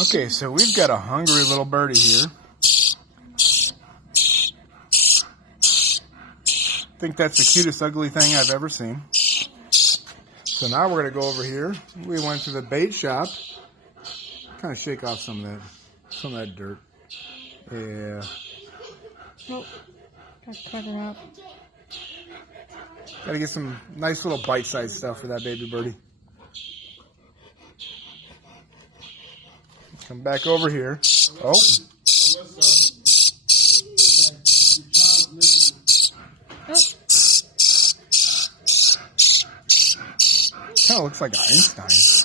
Okay, so we've got a hungry little birdie here. I think that's the cutest ugly thing I've ever seen. So now we're going to go over here. We went to the bait shop. Kind of shake off some of that dirt. Yeah. Oh, got covered up. Got to get some nice little bite-sized stuff for that baby birdie. Come back over here. Oh. Kind of looks like Einstein.